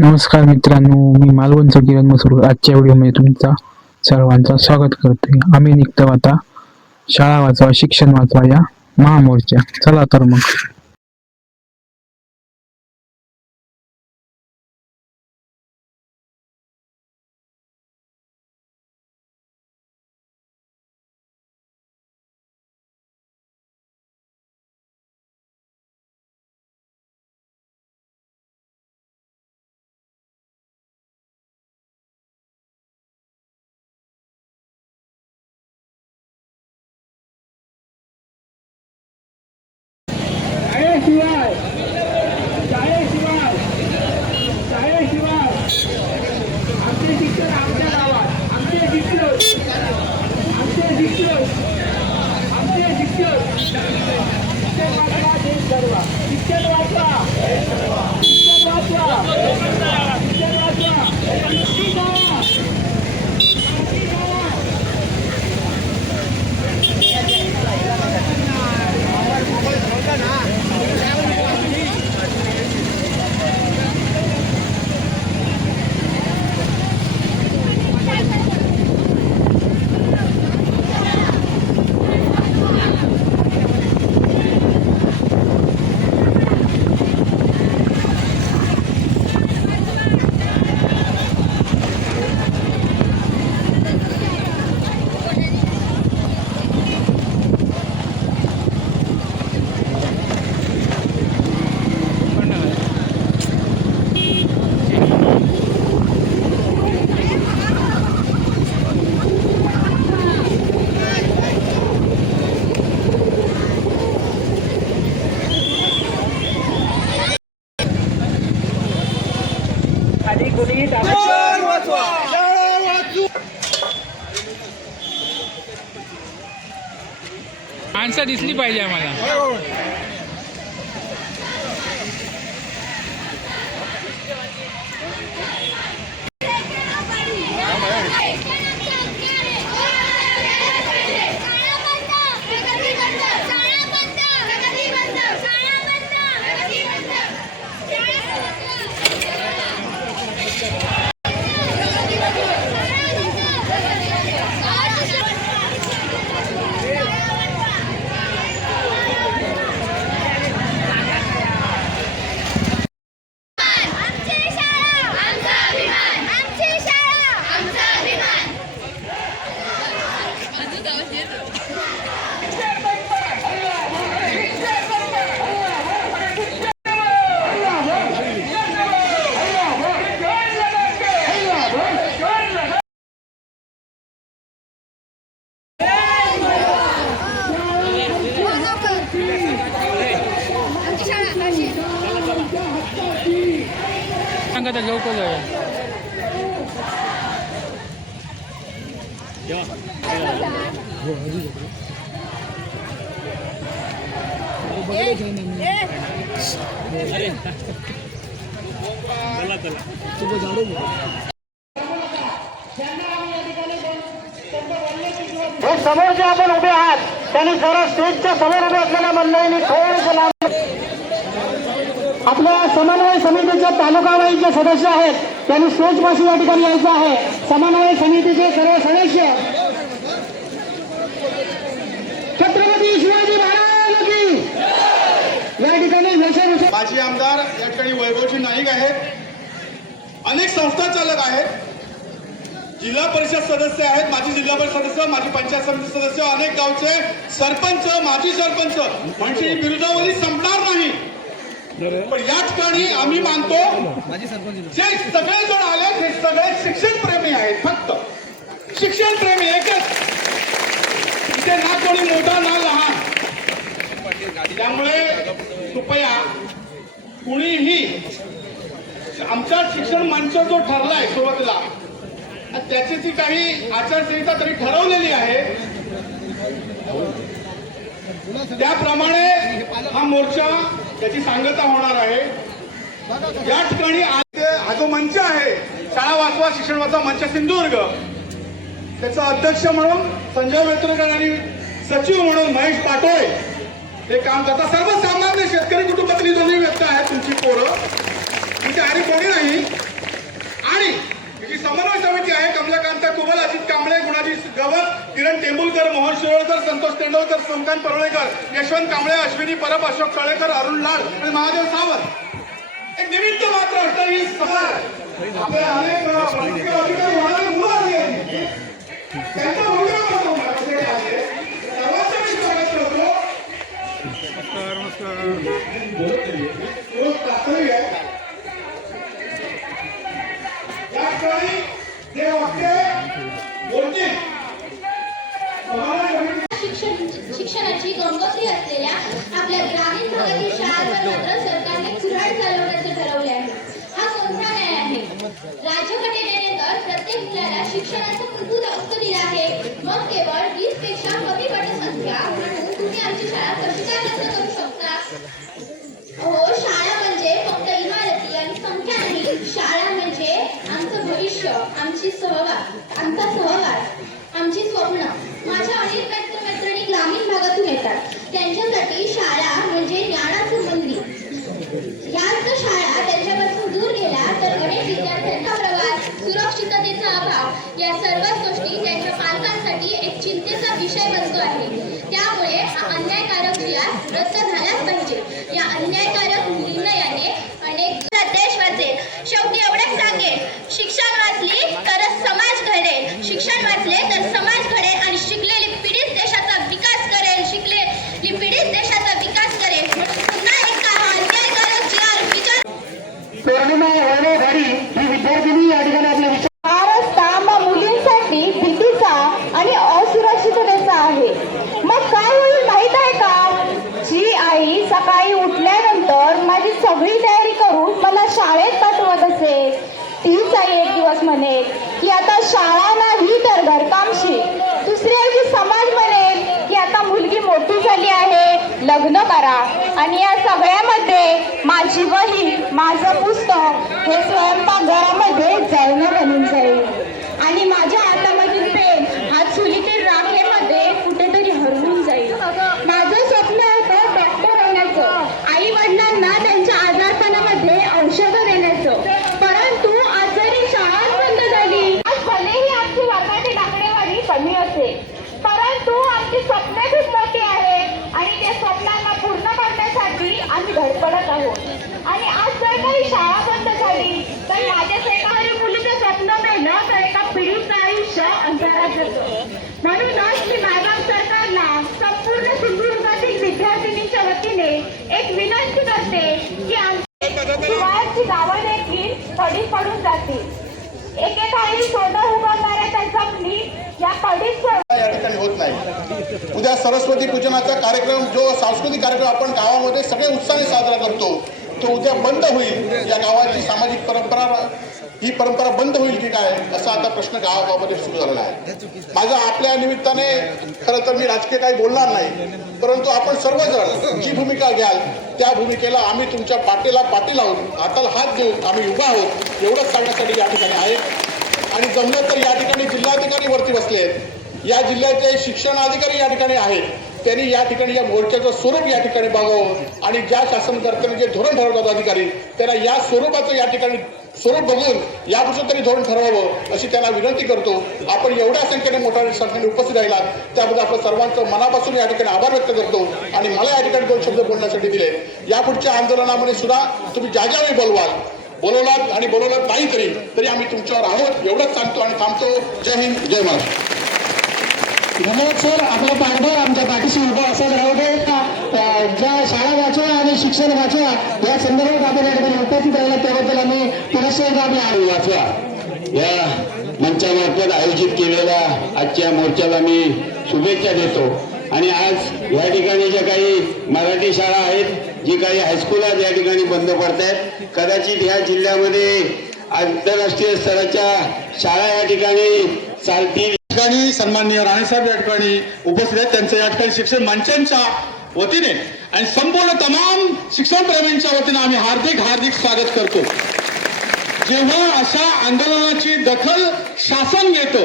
नमस्कार मित्रांनो, मी मालवणचा किरण मसूर आजच्या व्हिडिओमध्ये तुमचा सर्वांचा स्वागत करतोय. आम्ही निघतो आता शाळा वाचवा शिक्षण वाचवा या महामोर्चा. चला तर मग. शाळेशिवाय शाळेशिवाय शाळेशिवाय आमचे शिक्षण आमच्या गावात आमचे शिक्षण आमचे शिक्षण आमचे शिक्षण शिक्षण वाचवा देश घडवा शिक्षण वाचवा शिक्षण वाचवा शिक्षण वाचवा माणसं दिसली पाहिजे आम्हाला. सांगा तर घेऊ को जाऊया. समोर जे आपण उभे आहात त्यांनी जरा स्टेजच्या समोर उभे असलेल्या मंडळींनी थोडंसं लांब. आपल्या समन्वय समितीचे तालुका वाईचे सदस्य आहेत त्यांनी स्टेजपाशी या ठिकाणी यायचं आहे. समन्वय समितीचे सर्व सदस्य छत्रपती शिवाजी महाराज की या ठिकाणी माजी आमदार या ठिकाणी वैभवजी नाईक आहेत, अनेक संस्था चालक आहेत, जिल्हा परिषद सदस्य आहेत, माजी जिल्हा परिषद सदस्य, माजी पंचायत समिती सदस्य, अनेक गावचे सरपंच, माजी सरपंच म्हणजे बिरुदावली संपणार नाही. पण या ठिकाणी आम्ही मानतो जे सगळे जण आले हे सगळे शिक्षण प्रेमी आहेत. फक्त शिक्षण प्रेमी एकच, इथे ना कोणी मोठा ना लहान. त्यामुळे कृपया कुणीही आमचा शिक्षण मंच जो ठरलाय सुरुवातीला त्याची जी काही आचारसंहिता तरी ठरवलेली आहे त्याप्रमाणे हा मोर्चा त्याची सांगता होणार आहे. या ठिकाणी हा जो मंच आहे शाळा वाचवा शिक्षण वाचवा मंच सिंधुदुर्ग, त्याचा अध्यक्ष म्हणून संजय वेतुरकर आणि सचिव म्हणून महेश पाटोळे हे काम करतात. सर्वसामान्य शेतकरी कुटुंबातली दोन्ही व्यक्ती आहेत तुमची पोरं, इथे आणि कोणी नाही. कांबळे, गुणाजी गवत, किरण टेंबुलकर, मोहन शिरोळकर, संतोष तेंडुलकर, सोमकांत परुळेकर, यशवंत कांबळे, अश्विनी परब, अशोक तळेकर, अरुण लाड आणि महादेव सावंत. एक निमित्त मात्र असणारी ही सभा आपल्या अनेक पत्रकार अधिकारी होणारी मुलं आली आहेत. त्यांचं भूमिका मला होणार आहे. सर्वांचं मी स्वागत करतो. रोज प्राथमिक आहे. या ठिकाणी जे वाक्य बोलतील शिक्षणाची गंगोत्री असलेल्या आपल्या ग्रामीण भागातील शाळांवर मात्र सरकारने कुऱ्हाड चालवण्याचे ठरवले आहे. हा कोणता न्याय आहे? राज्यघटनेने तर प्रत्येक मुलाला शिक्षणाचा मूलभूत हक्क दिला आहे. मग केवळ 20 पेक्षा कमी पटसंख्या म्हणून तुम्ही आमची शाळा कशी काय बंद करू शकता? हो, शाळा म्हणजे फक्त इमारती आणि संख्या नाही. शाळा म्हणजे आमचं भविष्य, आमचा सहवास, आमची स्वप्न. माझ्या अनेक मित्रमैत्रिणी ग्रामीण भागातून येतात. त्यांच्यासाठी शाळा म्हणजे ज्ञानाचं मंदिर. याच शाळा त्यांच्यापासून दूर गेल्या तर अनेक विद्यार्थ्यांचा प्रवास, सुरक्षिततेचा अभाव या सर्वच गोष्टी त्यांच्या पालकांसाठी एक चिंतेचा विषय बनतो आहे. त्यामुळे हा अन्यायकारक जिहाद रद्द झालाच पाहिजे. या अन्यायकारक निर्णयाने अनेक देश वाचेल. शेवटी एवढंच सांगेन, शिक्षण वाचली तरच समाज घडेल, शिक्षण वाचले तर समाज घडेल आणि शिकलेली पिढीच देशाचा विकास करेल, शिकलेली पिढीच देशाचा विकास करेल. पुन्हा एकदा हा अन्यायकारक जिहाद विचार. पौर्णिमा वैभव घडी ही विद्यार्थिनी या ठिकाणी आपल्या हा रस्ता मग मुलींसाठी भीतीचा आणि असुरक्षिततेचा आहे. मग काय होईल माहित आहे का? जी आई सकाळी उठल्यानंतर माझी सगळी तयारी करून मला शाळेत पाठवत असेल, तीच आई एक दिवस म्हणेल की आता शाळा नाही तर घरकाम शिक. दुसऱ्या दिवशी समाज म्हणेल की आता मुलगी मोठी झाली आहे, लग्न करा. आणि या सगळ्यामध्ये माझी वही, माझं पुस्तक हे स्वयंपाकघरामध्ये जळणं बनून जाईल आणि माझ्या हातामधील पेन हा चुलीतील राखेमध्ये कुठेतरी हरवून जाईल. माझं स्वप्न होतं डॉक्टर होण्याचं, आई वडिलांना त्यांच्या आजारपणामध्ये औषधं देण्याचं. परंतु आज जरी शाळा बंद झाली, आज भलेही आमची वर्गाची आकडेवारी कमी असेल, परंतु आमची स्वप्ने खूप मोठी आहेत आणि त्या स्वप्नांना पूर्ण करण्यासाठी आम्ही धडपडत आहोत. आणि आज जर काही शाळा बंद झाली तर माझ्याच एका मुलीचं स्वप्न मेलं तर एका पिढीचं आयुष्य अंधारात जातं. म्हणूनच मी नायगाव सरकारला संपूर्ण सिंधुदुर्गातील विद्यार्थिनींच्या वतीने एक विनंती करते की आमची गावं देखील पडीत पडून जातील. एकेकाळी सोनं उगवणाऱ्या जखमी या पडीत या ठिकाणी होत नाही. उद्या सरस्वती पूजनाचा कार्यक्रम, जो सांस्कृतिक कार्यक्रम आपण गावामध्ये सगळे उत्साहाने साजरा करतो, तो उद्या बंद होईल. या गावाची सामाजिक परंपरा, ही परंपरा बंद होईल की काय, असा आता प्रश्न गावागावामध्ये सुरू झालेला आहे. माझा आपल्या निमित्ताने खरं तर मी राजकीय काही बोलणार नाही, परंतु आपण सर्वजण जी भूमिका घ्याल त्या भूमिकेला आम्ही तुमच्या पाठीला पाठी लावून, हाताला हात देऊन आम्ही उभा आहोत एवढंच सांगण्यासाठी या ठिकाणी आहे. आणि जमलं तर या ठिकाणी जिल्हाधिकारी वरती बसले आहेत, या जिल्ह्याचे शिक्षण अधिकारी या ठिकाणी आहेत. त्यांनी या ठिकाणी या मोर्चाचं स्वरूप या ठिकाणी बघावं आणि ज्या शासनकर्त्यांनी जे धोरण ठरवतात अधिकारी, त्यांना या स्वरूपाचं या ठिकाणी स्वरूप बघून यापुढचं तरी धोरण ठरवावं अशी त्यांना विनंती करतो. आपण एवढ्या संख्येने मोठ्या संख्येने उपस्थित राहिलात त्याबद्दल आपण सर्वांचं मनापासून या ठिकाणी आभार व्यक्त करतो. आणि मला या ठिकाणी 2 शब्द बोलण्यासाठी दिले. यापुढच्या आंदोलनामध्ये सुद्धा तुम्ही ज्या ज्यावेळी बोलवलात आणि बोलवलात नाही तरी आम्ही तुमच्यावर आहोत एवढंच सांगतो आणि थांबतो. जय हिंद, जय महाराष्ट्र. धन्यवाद सर. आपला पाठबळ आमच्या पाठीशी उभं असं राहू दे. ज्या शाळा वाचवा आणि शिक्षण वाचवा या संदर्भात आपण या ठिकाणी उपस्थित राहिला त्याबद्दल आम्ही पुनश्च आपल्या शाळा वाचवा या मंचामार्फत आयोजित केलेल्या आजच्या मोर्चाला मी शुभेच्छा देतो. आणि आज या ठिकाणी ज्या काही मराठी शाळा आहेत, जी काही हायस्कूल आहेत या ठिकाणी बंद पडत आहेत. कदाचित ह्या जिल्ह्यामध्ये आंतरराष्ट्रीय स्तराच्या शाळा या ठिकाणी चालतील. ठिकाणी सन्माननीय राणेसाहेब या ठिकाणी उपस्थित आहेत. त्यांचं या ठिकाणी शिक्षण मंचांच्या वतीने आणि संपूर्ण तमाम शिक्षण प्रेमींच्या वतीने आम्ही हार्दिक स्वागत करतो. जेव्हा अशा आंदोलनाची दखल शासन घेतो,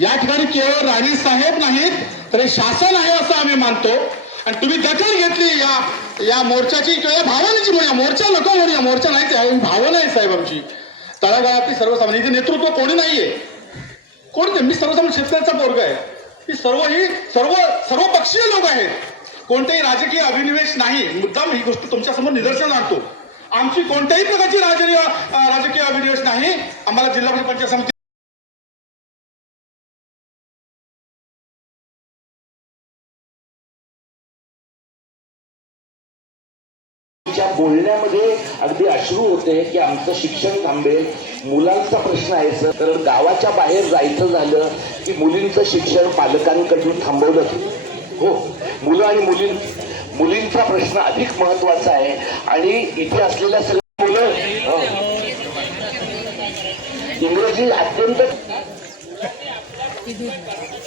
या ठिकाणी केवळ राणेसाहेब नाहीत तर हे शासन आहे असं आम्ही मानतो. आणि तुम्ही दखल घेतली या मोर्चाची किंवा भावनेची. म्हणूया मोर्चा नको म्हणूया, मोर्चा नाहीच आहे, भावना आहे साहेब आमची. तळागाळातली सर्वसामान्यांचे नेतृत्व कोणी नाहीये, कोण मी सर्वसामान्य शेतकऱ्याचा पोरगा आहे. ही सर्व पक्षीय लोक आहेत. कोणतेही राजकीय अभिनिवेश नाही. मुद्दाम ही गोष्ट तुमच्यासमोर निदर्शन आणतो. आमची कोणत्याही प्रकारची राजकीय अभिनिवेश नाही. आम्हाला जिल्हा परिषद पंचायत समिती बोलण्यामध्ये अगदी अश्रू होते की आमचं शिक्षण थांबेल. मुलांचा प्रश्न आहे सर, कारण गावाच्या बाहेर जायचं झालं की मुलींचं शिक्षण पालकांकडून थांबवलं हो. मुलं आणि मुलींचा प्रश्न अधिक महत्वाचा आहे. आणि इथे असलेल्या सगळ्या मुलं इंग्रजी अत्यंत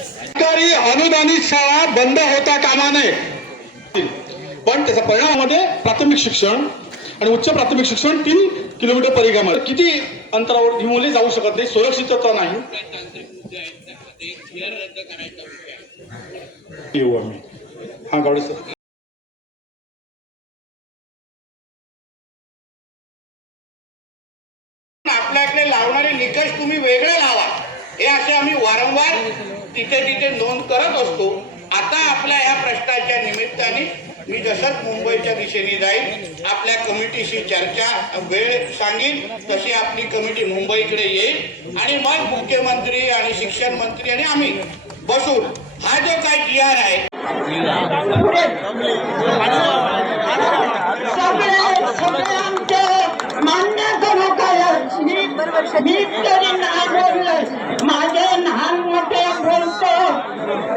सरकारी अनुदानित शाळा बंद होता कामा नये. पण त्याचा परिणामामध्ये प्राथमिक शिक्षण आणि उच्च प्राथमिक शिक्षण 3 किलोमीटर परिघामध्ये किती अंतरावर ही मुले जाऊ शकत नाही. सुरक्षितता नाही. येऊ आम्ही. हा गावडे सर. आपल्याकडे लावणारे निकष तुम्ही वेगळे लावा, हे असे आम्ही वारंवार तिथे नोंद करत असतो. आता आपल्या या प्रश्नाच्या निमित्ताने मी जसंच मुंबईच्या दिशेने जाईल, आपल्या कमिटीशी चर्चा वेळ सांगीन, तशी आपली कमिटी मुंबईकडे येईल आणि मग मुख्यमंत्री आणि शिक्षण मंत्री आणि आम्ही बसून हा जो काय GR आहे मान्य करू काय. मी तरी नाही बोललं, माझे लहान मोठे बोलतो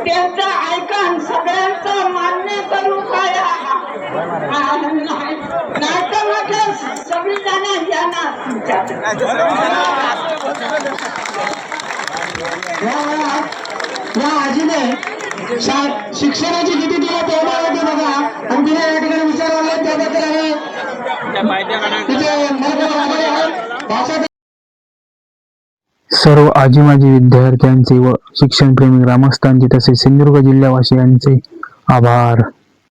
त्यांचं ऐकून सगळ्यांचं मान्य करू काय. नाही तर म्हटलं सगळी जण येणार या आजीने शिक्षणाची किती तिला तेवढा होते बघा. आणि तिने या ठिकाणी विचारले त्याबद्दल आम्ही तिथे भाषा. सर्व आजी माजी विद्यार्थ्यांचे व शिक्षणप्रेमी ग्रामस्थांचे तसेच सिंधुदुर्ग जिल्हावासियांचे आभार.